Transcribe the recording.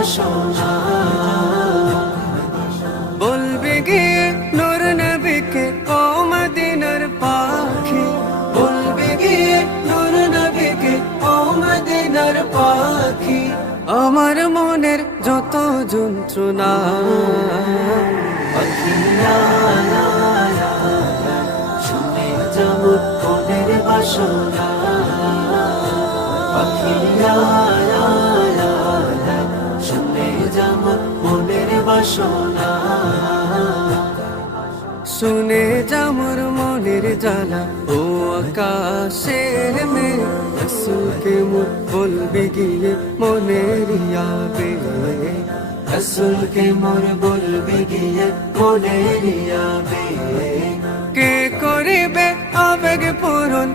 বাসনা বলবে গিয়ে নূর নবীকে ও মদিনার পাখি বলবে গিয়ে নূর নবীকে ও মদিনার পাখি আমার মনের যত যন্ত্রণা পাখি লা লা লা লা শুনে যেমন মনের বাসনা পাখি লা লা লা লা শুনে যেমন মনের বাসনা শুনে যামর মনের জ্বালা ও আকাশের মেয়ে রসুলকে মুখ বলবে গিয়ে মনের ইয়াবে রসুলকে মোর বলবে গিয়ে মনের ইয়াবে কে করিবে আবেগ পূরণ